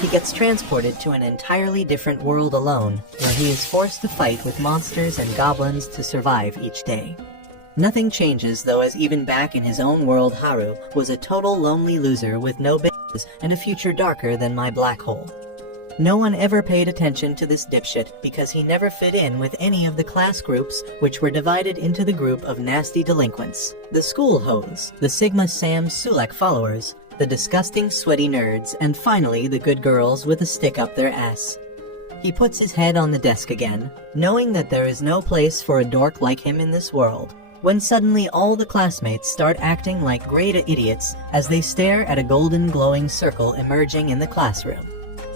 he gets transported to an entirely different world alone, where he is forced to fight with monsters and goblins to survive each day. Nothing changes though, as even back in his own world, Haru was a total lonely loser with no bitches and a future darker than my black hole. No one ever paid attention to this dipshit because he never fit in with any of the class groups, which were divided into the group of nasty delinquents, the school hoes, the Sigma Sam Sulek followers, the disgusting sweaty nerds, and finally the good girls with a stick up their ass. He puts his head on the desk again, knowing that there is no place for a dork like him in this world, when suddenly all the classmates start acting like great idiots as they stare at a golden glowing circle emerging in the classroom.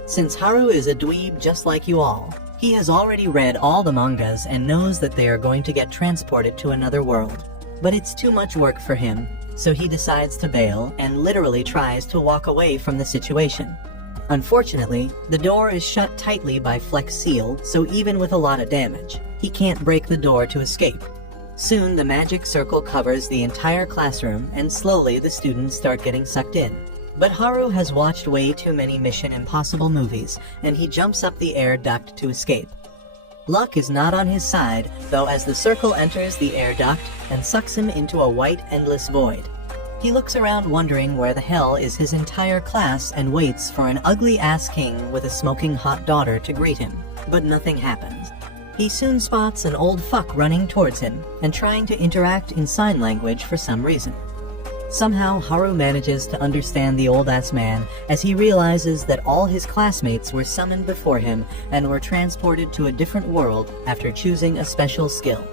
Since Haru is a dweeb just like you all, he has already read all the mangas and knows that they are going to get transported to another world. But it's too much work for him, so he decides to bail and literally tries to walk away from the situation. Unfortunately, the door is shut tightly by Flex Seal, so even with a lot of damage, he can't break the door to escape. Soon the magic circle covers the entire classroom and slowly the students start getting sucked in. But Haru has watched way too many Mission Impossible movies, and he jumps up the air duct to escape. Luck is not on his side, though, as the circle enters the air duct and sucks him into a white endless void. He looks around wondering where the hell is his entire class and waits for an ugly-ass king with a smoking hot daughter to greet him, but nothing happens. He soon spots an old fuck running towards him and trying to interact in sign language for some reason. Somehow, Haru manages to understand the old-ass man as he realizes that all his classmates were summoned before him and were transported to a different world after choosing a special skill.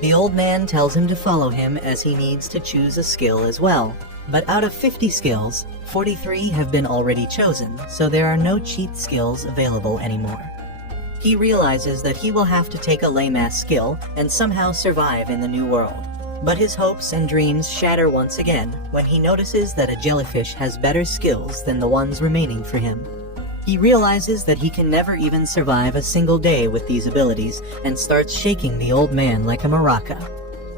The old man tells him to follow him as he needs to choose a skill as well, but out of 50 skills, 43 have been already chosen, so there are no cheat skills available anymore. He realizes that he will have to take a lame-ass skill and somehow survive in the new world. But his hopes and dreams shatter once again when he notices that a jellyfish has better skills than the ones remaining for him. He realizes that he can never even survive a single day with these abilities and starts shaking the old man like a maraca.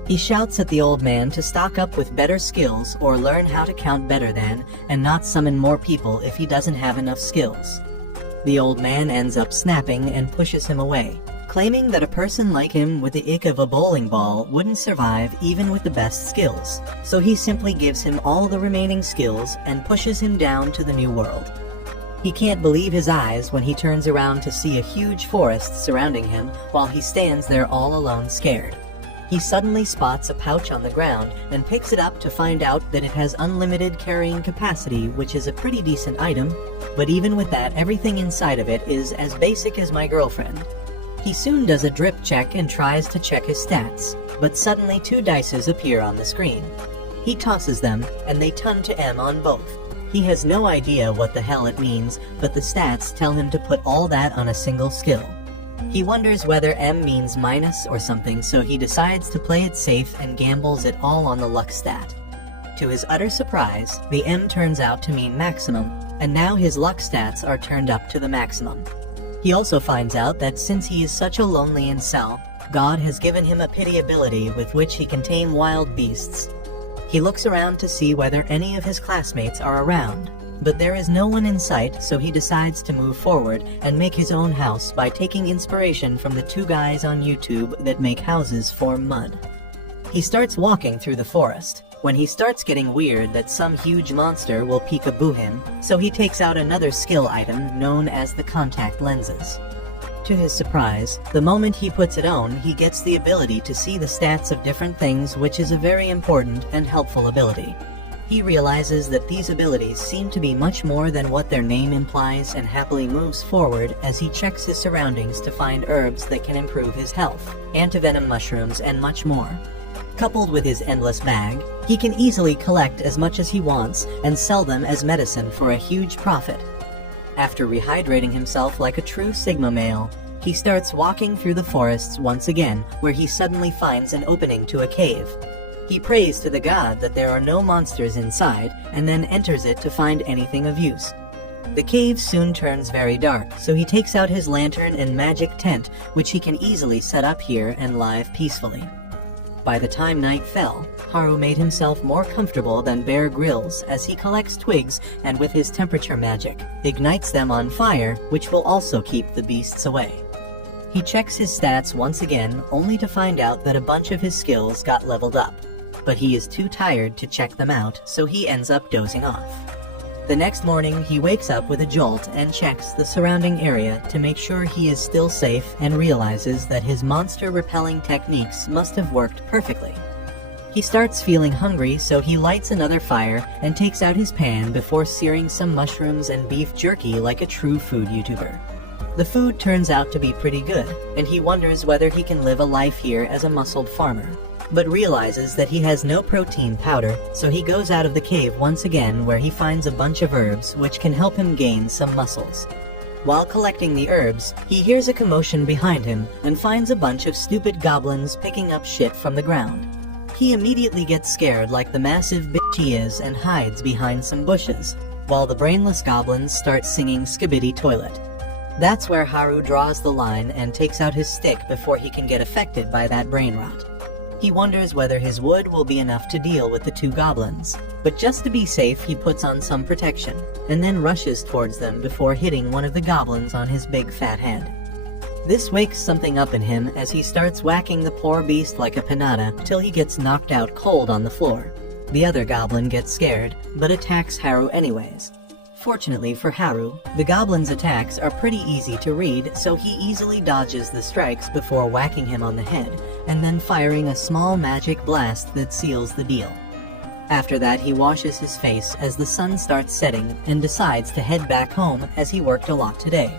He shouts at the old man to stock up with better skills or learn how to count better than, and not summon more people if he doesn't have enough skills. The old man ends up snapping and pushes him away, claiming that a person like him with the ick of a bowling ball wouldn't survive even with the best skills, so he simply gives him all the remaining skills and pushes him down to the new world. He can't believe his eyes when he turns around to see a huge forest surrounding him while he stands there all alone scared. He suddenly spots a pouch on the ground and picks it up to find out that it has unlimited carrying capacity, which is a pretty decent item, but even with that, everything inside of it is as basic as my girlfriend. He soon does a drip check and tries to check his stats, but suddenly 2 dices appear on the screen. He tosses them, and they turn to M on both. He has no idea what the hell it means, but the stats tell him to put all that on a single skill. He wonders whether M means minus or something, so he decides to play it safe and gambles it all on the luck stat. To his utter surprise, the M turns out to mean maximum, and now his luck stats are turned up to the maximum. He also finds out that since he is such a lonely incel, God has given him a pity ability with which he can tame wild beasts. He looks around to see whether any of his classmates are around, but there is no one in sight, so he decides to move forward and make his own house by taking inspiration from the 2 guys on YouTube that make houses from mud. He starts walking through the forest, when he starts getting weird that some huge monster will peekaboo him, so he takes out another skill item known as the contact lenses. To his surprise, the moment he puts it on, he gets the ability to see the stats of different things, which is a very important and helpful ability. He realizes that these abilities seem to be much more than what their name implies and happily moves forward as he checks his surroundings to find herbs that can improve his health, antivenom mushrooms, and much more. Coupled with his endless bag, he can easily collect as much as he wants and sell them as medicine for a huge profit. After rehydrating himself like a true Sigma male, he starts walking through the forests once again, where he suddenly finds an opening to a cave. He prays to the god that there are no monsters inside, and then enters it to find anything of use. The cave soon turns very dark, so he takes out his lantern and magic tent, which he can easily set up here and live peacefully. By the time night fell, Haru made himself more comfortable than Bear Grylls as he collects twigs and with his temperature magic, ignites them on fire, which will also keep the beasts away. He checks his stats once again, only to find out that a bunch of his skills got leveled up. But he is too tired to check them out, so he ends up dozing off. The next morning, he wakes up with a jolt and checks the surrounding area to make sure he is still safe and realizes that his monster-repelling techniques must have worked perfectly. He starts feeling hungry, so he lights another fire and takes out his pan before searing some mushrooms and beef jerky like a true food YouTuber. The food turns out to be pretty good, and he wonders whether he can live a life here as a muscled farmer, but realizes that he has no protein powder, so he goes out of the cave once again where he finds a bunch of herbs which can help him gain some muscles. While collecting the herbs, he hears a commotion behind him and finds a bunch of stupid goblins picking up shit from the ground. He immediately gets scared like the massive bitch he is and hides behind some bushes, while the brainless goblins start singing Skibidi Toilet. That's where Haru draws the line and takes out his stick before he can get affected by that brain rot. He wonders whether his wood will be enough to deal with the two goblins, but just to be safe he puts on some protection, and then rushes towards them before hitting one of the goblins on his big fat head. This wakes something up in him as he starts whacking the poor beast like a pinata till he gets knocked out cold on the floor. The other goblin gets scared, but attacks Haru anyways. Fortunately for Haru, the goblin's attacks are pretty easy to read, so he easily dodges the strikes before whacking him on the head, and then firing a small magic blast that seals the deal. After that, he washes his face as the sun starts setting and decides to head back home as he worked a lot today.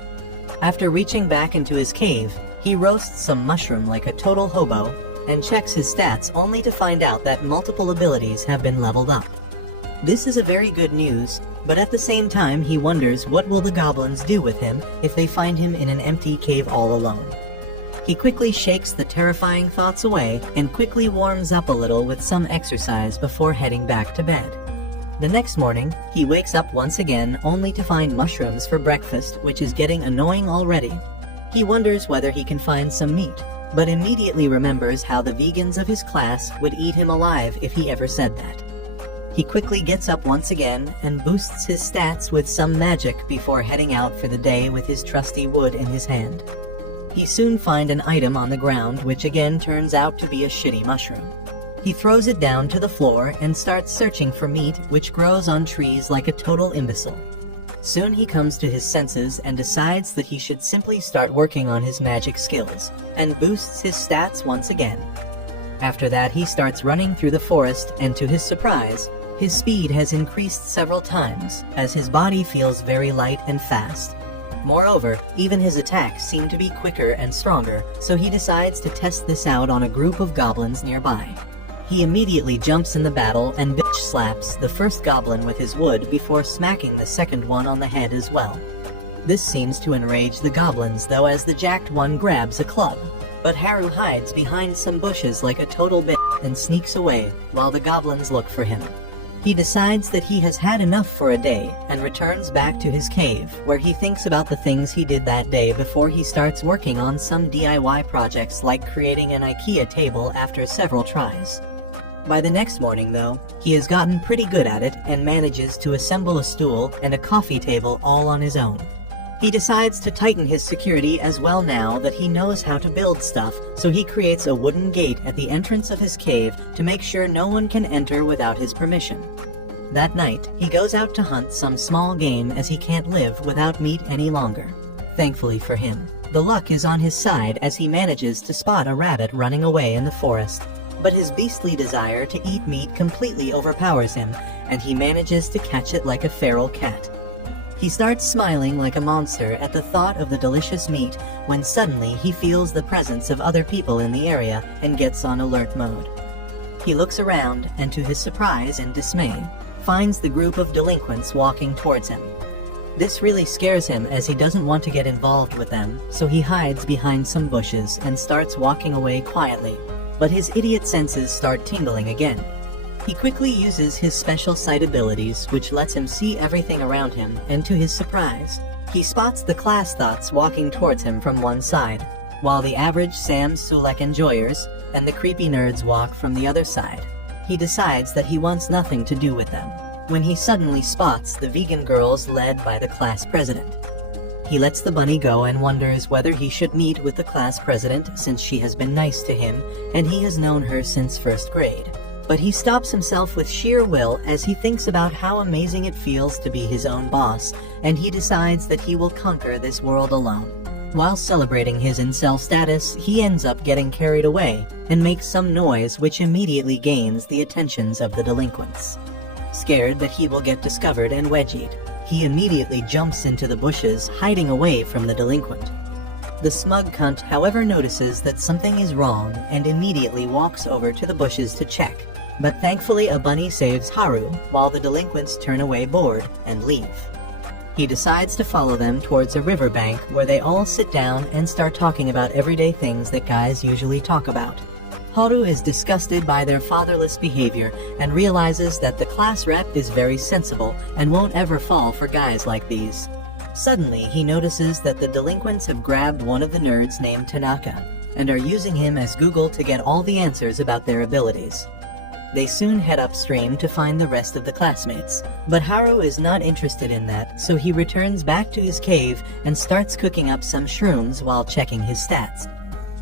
After reaching back into his cave, he roasts some mushroom like a total hobo and checks his stats only to find out that multiple abilities have been leveled up. This is a very good news, but at the same time he wonders what will the goblins do with him if they find him in an empty cave all alone. He quickly shakes the terrifying thoughts away and quickly warms up a little with some exercise before heading back to bed. The next morning, he wakes up once again only to find mushrooms for breakfast, which is getting annoying already. He wonders whether he can find some meat, but immediately remembers how the vegans of his class would eat him alive if he ever said that. He quickly gets up once again and boosts his stats with some magic before heading out for the day with his trusty wood in his hand. He soon finds an item on the ground which again turns out to be a shitty mushroom. He throws it down to the floor and starts searching for meat which grows on trees like a total imbecile. Soon he comes to his senses and decides that he should simply start working on his magic skills, and boosts his stats once again. After that, he starts running through the forest, and to his surprise, his speed has increased several times, as his body feels very light and fast. Moreover, even his attacks seem to be quicker and stronger, so he decides to test this out on a group of goblins nearby. He immediately jumps in the battle and bitch slaps the first goblin with his wood before smacking the second one on the head as well. This seems to enrage the goblins though, as the jacked one grabs a club. But Haru hides behind some bushes like a total bitch and sneaks away while the goblins look for him. He decides that he has had enough for a day and returns back to his cave, where he thinks about the things he did that day before he starts working on some DIY projects like creating an IKEA table after several tries. By the next morning though, he has gotten pretty good at it and manages to assemble a stool and a coffee table all on his own. He decides to tighten his security as well now that he knows how to build stuff, so he creates a wooden gate at the entrance of his cave to make sure no one can enter without his permission. That night, he goes out to hunt some small game as he can't live without meat any longer. Thankfully for him, the luck is on his side as he manages to spot a rabbit running away in the forest. But his beastly desire to eat meat completely overpowers him, and he manages to catch it like a feral cat. He starts smiling like a monster at the thought of the delicious meat when suddenly he feels the presence of other people in the area and gets on alert mode. He looks around and, to his surprise and dismay, finds the group of delinquents walking towards him. This really scares him as he doesn't want to get involved with them, so he hides behind some bushes and starts walking away quietly, but his idiot senses start tingling again. He quickly uses his special sight abilities, which lets him see everything around him, and to his surprise, he spots the class thoughts walking towards him from one side, while the average Sam Sulek enjoyers, and the creepy nerds walk from the other side. He decides that he wants nothing to do with them, when he suddenly spots the vegan girls led by the class president. He lets the bunny go and wonders whether he should meet with the class president since she has been nice to him and he has known her since first grade. But he stops himself with sheer will as he thinks about how amazing it feels to be his own boss, and he decides that he will conquer this world alone. While celebrating his incel status, he ends up getting carried away and makes some noise which immediately gains the attentions of the delinquents. Scared that he will get discovered and wedgied, he immediately jumps into the bushes, hiding away from the delinquent. The smug cunt, however, notices that something is wrong and immediately walks over to the bushes to check. But thankfully a bunny saves Haru, while the delinquents turn away bored and leave. He decides to follow them towards a riverbank where they all sit down and start talking about everyday things that guys usually talk about. Haru is disgusted by their fatherless behavior and realizes that the class rep is very sensible and won't ever fall for guys like these. Suddenly, he notices that the delinquents have grabbed one of the nerds named Tanaka and are using him as Google to get all the answers about their abilities. They soon head upstream to find the rest of the classmates, but Haru is not interested in that, so he returns back to his cave and starts cooking up some shrooms while checking his stats.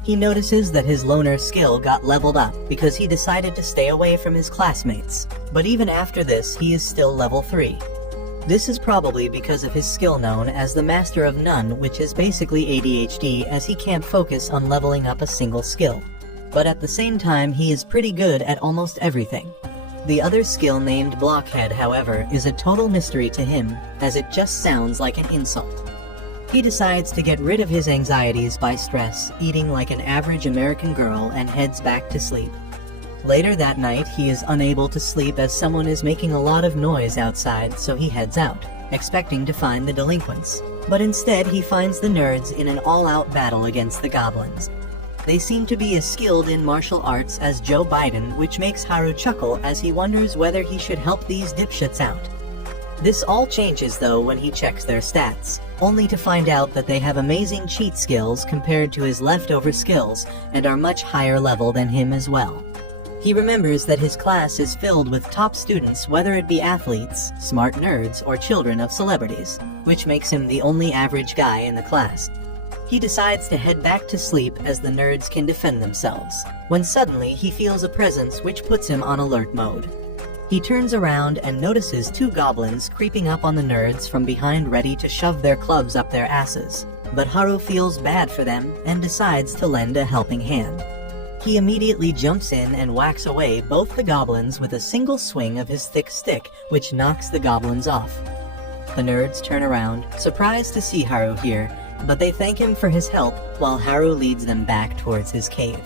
He notices that his loner skill got leveled up because he decided to stay away from his classmates, but even after this he is still level 3. This is probably because of his skill known as the Master of None, which is basically ADHD as he can't focus on leveling up a single skill. But at the same time, he is pretty good at almost everything. The other skill named Blockhead, however, is a total mystery to him, as it just sounds like an insult. He decides to get rid of his anxieties by stress, eating like an average American girl, and heads back to sleep. Later that night, he is unable to sleep as someone is making a lot of noise outside, so he heads out, expecting to find the delinquents. But instead, he finds the nerds in an all-out battle against the goblins. They seem to be as skilled in martial arts as Joe Biden, which makes Haru chuckle as he wonders whether he should help these dipshits out. This all changes though when he checks their stats, only to find out that they have amazing cheat skills compared to his leftover skills and are much higher level than him as well. He remembers that his class is filled with top students, whether it be athletes, smart nerds, or children of celebrities, which makes him the only average guy in the class. He decides to head back to sleep as the nerds can defend themselves, when suddenly he feels a presence which puts him on alert mode. He turns around and notices 2 goblins creeping up on the nerds from behind, ready to shove their clubs up their asses, but Haru feels bad for them and decides to lend a helping hand. He immediately jumps in and whacks away both the goblins with a single swing of his thick stick, which knocks the goblins off. The nerds turn around, surprised to see Haru here, but they thank him for his help while Haru leads them back towards his cave.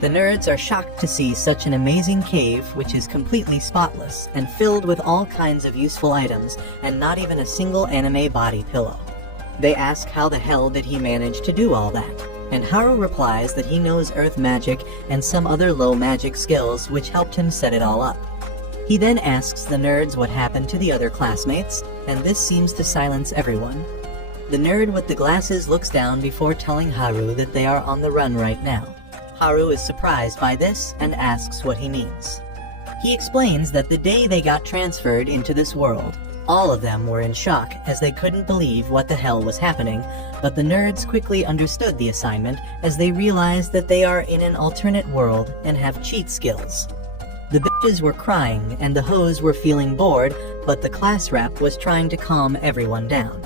The nerds are shocked to see such an amazing cave which is completely spotless and filled with all kinds of useful items and not even a single anime body pillow. They ask how the hell did he manage to do all that, and Haru replies that he knows earth magic and some other low magic skills which helped him set it all up. He then asks the nerds what happened to the other classmates, and this seems to silence everyone. The nerd with the glasses looks down before telling Haru that they are on the run right now. Haru is surprised by this and asks what he means. He explains that the day they got transferred into this world, all of them were in shock as they couldn't believe what the hell was happening, but the nerds quickly understood the assignment as they realized that they are in an alternate world and have cheat skills. The bitches were crying and the hoes were feeling bored, but the class rep was trying to calm everyone down.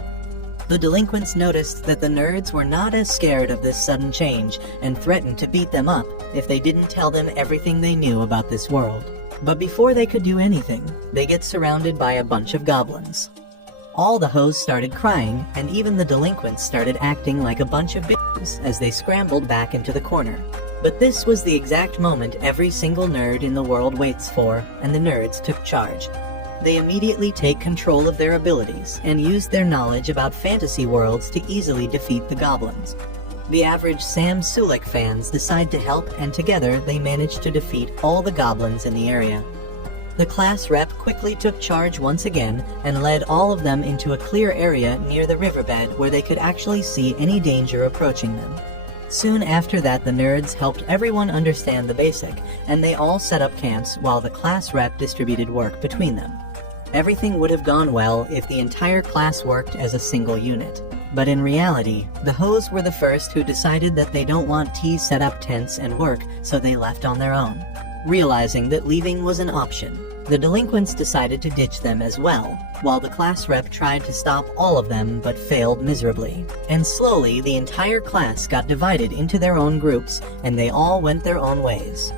The delinquents noticed that the nerds were not as scared of this sudden change and threatened to beat them up if they didn't tell them everything they knew about this world. But before they could do anything, they get surrounded by a bunch of goblins. All the hoes started crying, and even the delinquents started acting like a bunch of bitches as they scrambled back into the corner. But this was the exact moment every single nerd in the world waits for, and the nerds took charge. They immediately take control of their abilities and use their knowledge about fantasy worlds to easily defeat the goblins. The average Sam Sulek fans decide to help, and together they manage to defeat all the goblins in the area. The class rep quickly took charge once again and led all of them into a clear area near the riverbed where they could actually see any danger approaching them. Soon after that, the nerds helped everyone understand the basic, and they all set up camps while the class rep distributed work between them. Everything would have gone well if the entire class worked as a single unit. But in reality, the Hoes were the first who decided that they don't want T set up tents and work, so they left on their own. Realizing that leaving was an option, the delinquents decided to ditch them as well, while the class rep tried to stop all of them but failed miserably. And slowly, the entire class got divided into their own groups, and they all went their own ways.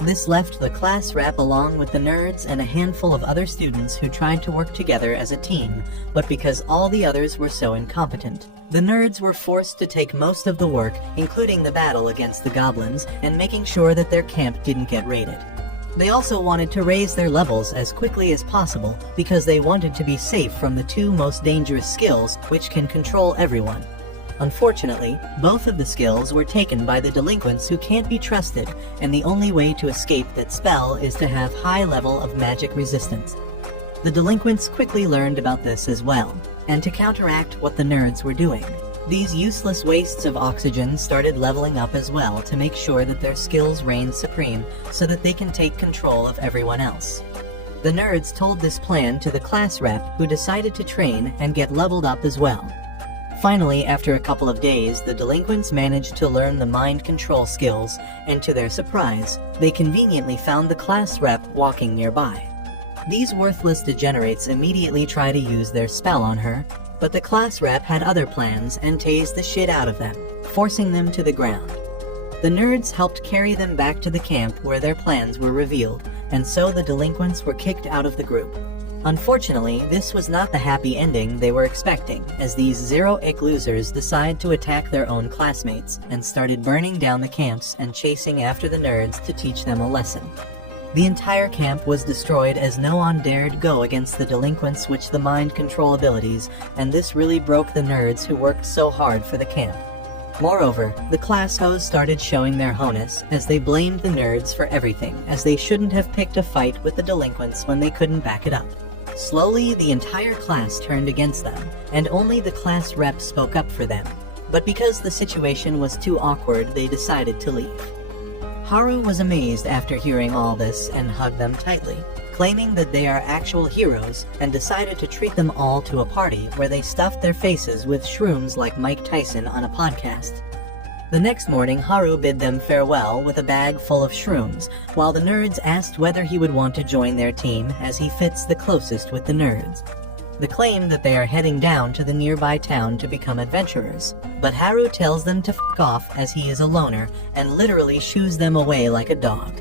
This left the class rep along with the nerds and a handful of other students who tried to work together as a team, but because all the others were so incompetent, the nerds were forced to take most of the work, including the battle against the goblins and making sure that their camp didn't get raided. They also wanted to raise their levels as quickly as possible because they wanted to be safe from the two most dangerous skills which can control everyone. Unfortunately, both of the skills were taken by the delinquents who can't be trusted, and the only way to escape that spell is to have high level of magic resistance. The delinquents quickly learned about this as well, and to counteract what the nerds were doing, these useless wastes of oxygen started leveling up as well to make sure that their skills reign supreme so that they can take control of everyone else. The nerds told this plan to the class rep, who decided to train and get leveled up as well. Finally, after a couple of days, the delinquents managed to learn the mind control skills, and to their surprise, they conveniently found the class rep walking nearby. These worthless degenerates immediately try to use their spell on her, but the class rep had other plans and tased the shit out of them, forcing them to the ground. The nerds helped carry them back to the camp where their plans were revealed, and so the delinquents were kicked out of the group. Unfortunately, this was not the happy ending they were expecting, as these zero-ick losers decided to attack their own classmates and started burning down the camps and chasing after the nerds to teach them a lesson. The entire camp was destroyed as no one dared go against the delinquents with the mind control abilities, and this really broke the nerds who worked so hard for the camp. Moreover, the class hoes started showing their honus as they blamed the nerds for everything, as they shouldn't have picked a fight with the delinquents when they couldn't back it up. Slowly, the entire class turned against them, and only the class rep spoke up for them. But because the situation was too awkward, they decided to leave. Haru was amazed after hearing all this and hugged them tightly, claiming that they are actual heroes, and decided to treat them all to a party where they stuffed their faces with shrooms like Mike Tyson on a podcast. The next morning, Haru bid them farewell with a bag full of shrooms, while the nerds asked whether he would want to join their team as he fits the closest with the nerds. They claim that they are heading down to the nearby town to become adventurers, but Haru tells them to f*** off as he is a loner and literally shoos them away like a dog.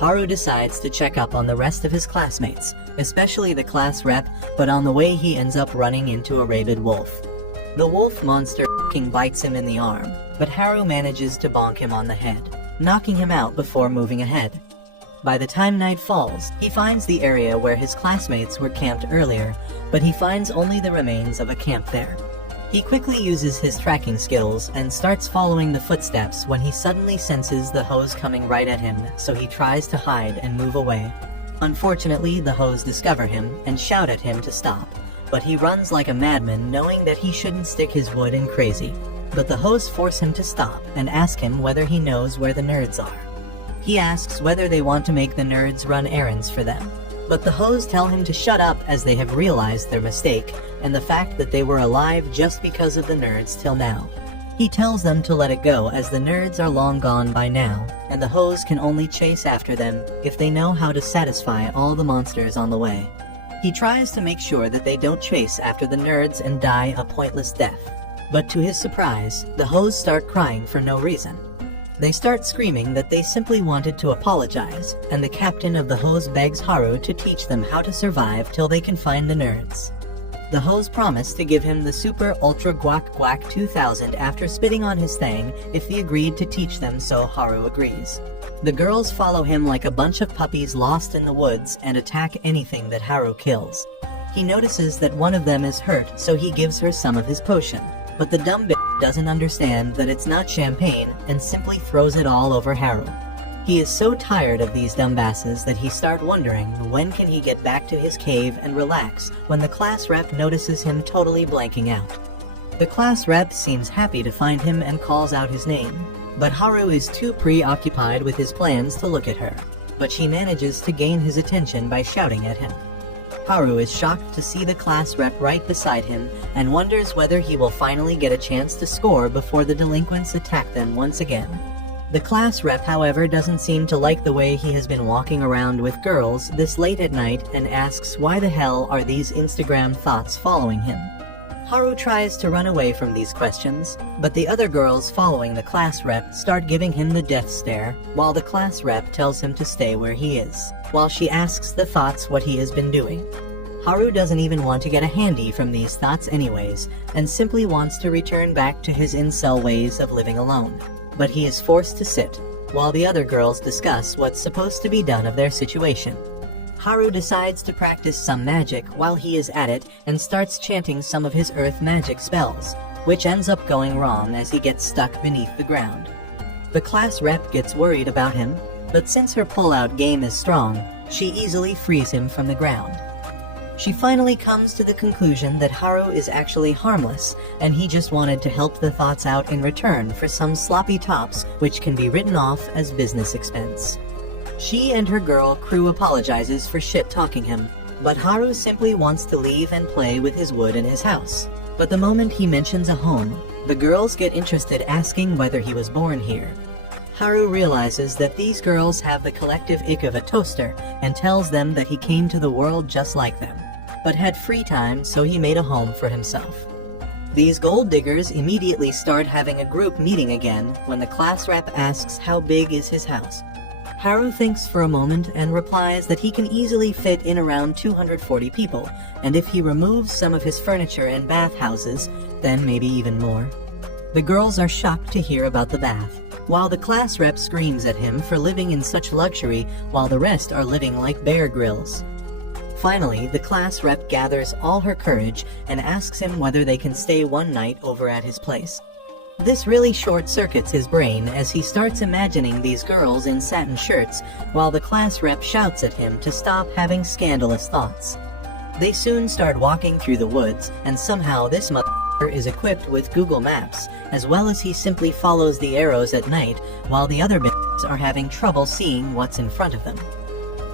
Haru decides to check up on the rest of his classmates, especially the class rep, but on the way he ends up running into a rabid wolf. The wolf monster f***ing bites him in the arm, but Haru manages to bonk him on the head, knocking him out before moving ahead. By the time night falls, he finds the area where his classmates were camped earlier, but he finds only the remains of a camp there. He quickly uses his tracking skills and starts following the footsteps when he suddenly senses the hoes coming right at him, so he tries to hide and move away. Unfortunately, the hoes discover him and shout at him to stop, but he runs like a madman knowing that he shouldn't stick his wood in crazy. But the hoes force him to stop and ask him whether he knows where the nerds are. He asks whether they want to make the nerds run errands for them, but the hoes tell him to shut up as they have realized their mistake and the fact that they were alive just because of the nerds till now. He tells them to let it go as the nerds are long gone by now, and the hoes can only chase after them if they know how to satisfy all the monsters on the way. He tries to make sure that they don't chase after the nerds and die a pointless death, but to his surprise, the hoes start crying for no reason. They start screaming that they simply wanted to apologize, and the captain of the hoes begs Haru to teach them how to survive till they can find the nerds. The hoes promise to give him the Super Ultra Guac Guac 2000 after spitting on his thing if he agreed to teach them, so Haru agrees. The girls follow him like a bunch of puppies lost in the woods and attack anything that Haru kills. He notices that one of them is hurt, so he gives her some of his potion. But the dumb bitch doesn't understand that it's not champagne and simply throws it all over Haru. He is so tired of these dumbasses that he starts wondering when can he get back to his cave and relax when the class rep notices him totally blanking out. The class rep seems happy to find him and calls out his name, but Haru is too preoccupied with his plans to look at her, but she manages to gain his attention by shouting at him. Haru is shocked to see the class rep right beside him and wonders whether he will finally get a chance to score before the delinquents attack them once again. The class rep, however, doesn't seem to like the way he has been walking around with girls this late at night and asks why the hell are these Instagram thoughts following him. Haru tries to run away from these questions, but the other girls following the class rep start giving him the death stare, while the class rep tells him to stay where he is, while she asks the thoughts what he has been doing. Haru doesn't even want to get a handy from these thoughts anyways, and simply wants to return back to his incel ways of living alone. But he is forced to sit, while the other girls discuss what's supposed to be done of their situation. Haru decides to practice some magic while he is at it and starts chanting some of his earth magic spells, which ends up going wrong as he gets stuck beneath the ground. The class rep gets worried about him, but since her pull-out game is strong, she easily frees him from the ground. She finally comes to the conclusion that Haru is actually harmless, and he just wanted to help the thoughts out in return for some sloppy tops which can be written off as business expense. She and her girl crew apologizes for shit-talking him, but Haru simply wants to leave and play with his wood in his house. But the moment he mentions a home, the girls get interested asking whether he was born here. Haru realizes that these girls have the collective ick of a toaster and tells them that he came to the world just like them, but had free time so he made a home for himself. These gold diggers immediately start having a group meeting again when the class rep asks how big is his house. Haru thinks for a moment and replies that he can easily fit in around 240 people, and if he removes some of his furniture and bathhouses, then maybe even more. The girls are shocked to hear about the bath, while the class rep screams at him for living in such luxury while the rest are living like Bear Grylls. Finally, the class rep gathers all her courage and asks him whether they can stay one night over at his place. This really short-circuits his brain as he starts imagining these girls in satin shirts while the class rep shouts at him to stop having scandalous thoughts. They soon start walking through the woods, and somehow this motherfucker is equipped with Google Maps, as well as he simply follows the arrows at night while the other bitches are having trouble seeing what's in front of them.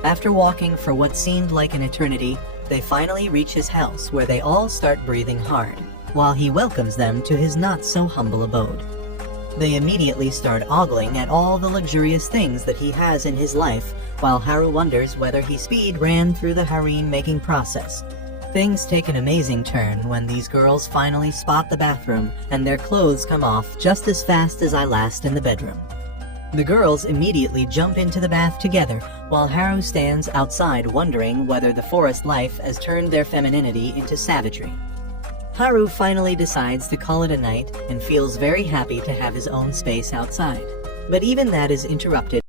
After walking for what seemed like an eternity, they finally reach his house where they all start breathing hard, while he welcomes them to his not-so-humble abode. They immediately start ogling at all the luxurious things that he has in his life, while Haru wonders whether he speed ran through the harem-making process. Things take an amazing turn when these girls finally spot the bathroom, and their clothes come off just as fast as I last in the bedroom. The girls immediately jump into the bath together, while Haru stands outside wondering whether the forest life has turned their femininity into savagery. Haru finally decides to call it a night and feels very happy to have his own space outside. But even that is interrupted